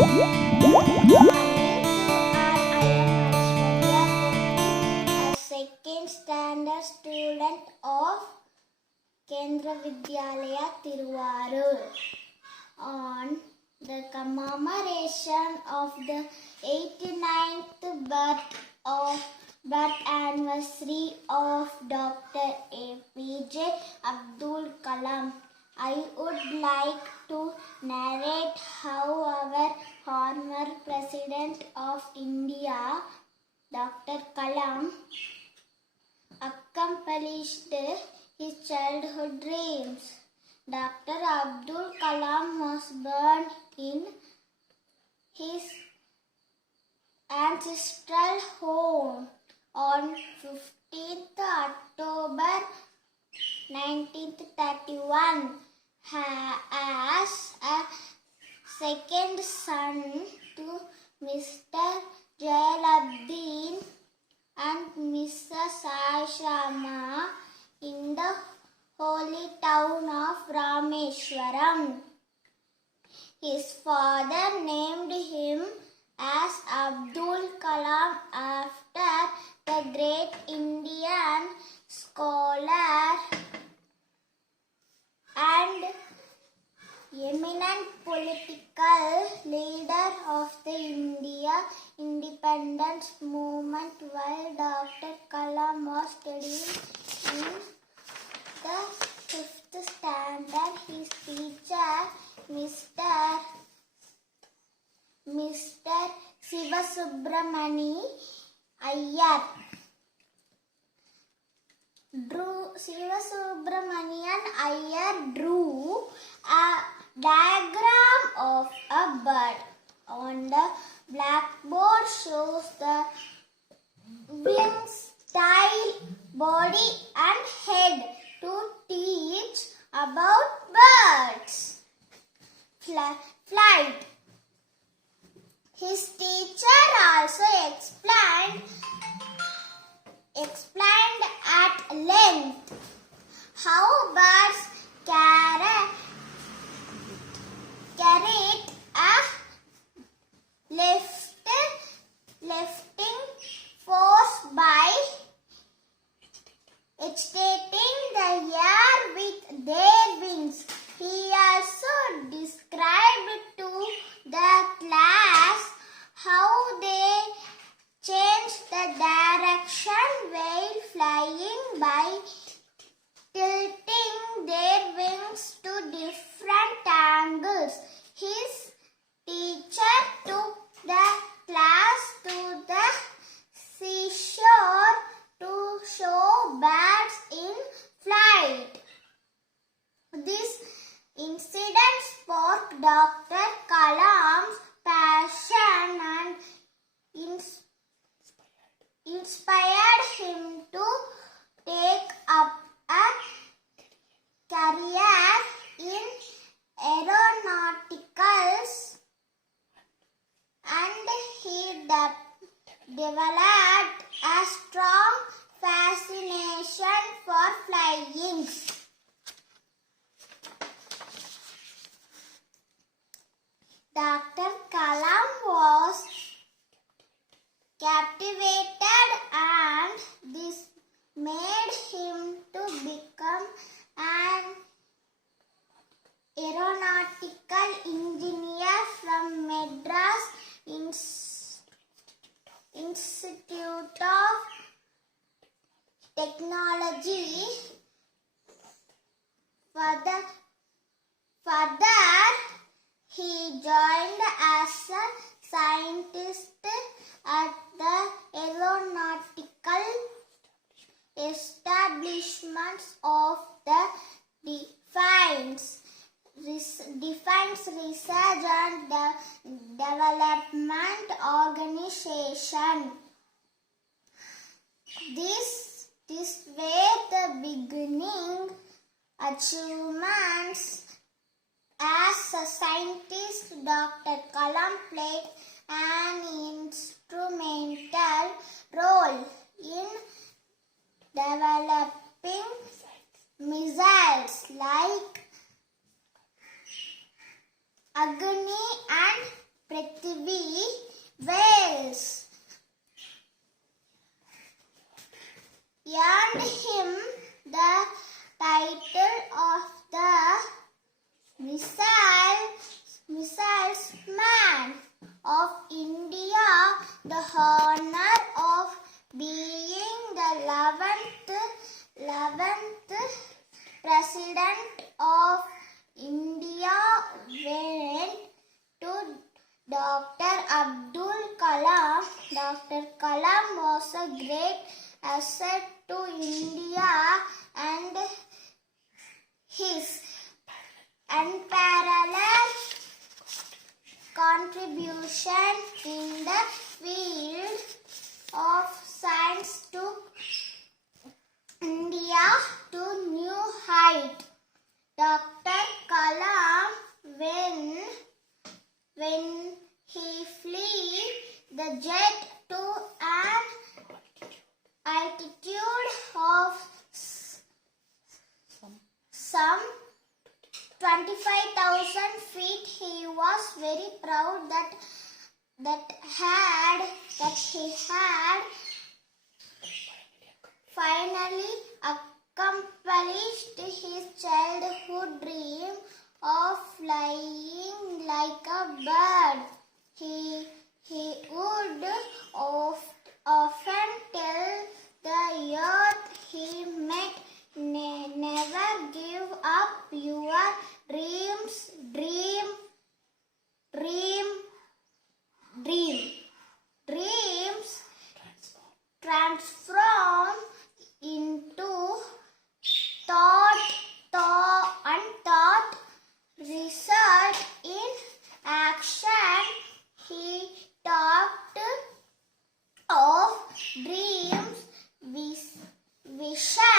A second standard student of Kendra Vidyalaya Tiruvarur. On the commemoration of the 89th birth anniversary of Dr. APJ Abdul Kalam, I would like to narrate how our former President of India, Dr. Kalam, accomplished his childhood dreams. Dr. Abdul Kalam was born in his ancestral home on 15th October 1931 as a second son to Mr. Jalaluddin and Mrs. Aishama in the holy town of Rameshwaram. His father named him as Abdul Kalam after the great Indian scholar and eminent political leader of the India independence movement. While Dr. Kalam was studying in the 5th standard, his teacher, Mr. Sivasubramani Iyer drew a diagram of a bird. On the blackboard shows the wings, tail, body and head to teach about birds' flight. His teacher also explained at length how birds carried a lifting force by agitating the air with their wings. He also described to the class how they change the direction while flying by tilting their wings to different angles. His teacher took the class to the seashore to show birds in flight. This incident sparked Dr. Kalam's passion and inspired him to take up a career in aeronautics, and he developed a strong fascination for flying. Dr. Kalam was captivated, and this made him to become an aeronautical engineer from Madras Institute of Technology. Further, he joined as a scientist at the aeronautical establishments of the Defense Research and Development Organization. This were the beginning achievements. As a scientist, Dr. Kalam played an instrumental role in developing missiles like Agni and Dr. Kalam was a great asset to India, and his unparalleled contribution in the field of science took India to new height. Dr. Kalam, when he flew the jet to an altitude of some 25,000 feet, he was very proud that he had finally accomplished his childhood dream of flying like a bird. He would often tell the earth he met, never give up your dreams, dreams transform into thought, result in action. He talked of dreams, vision,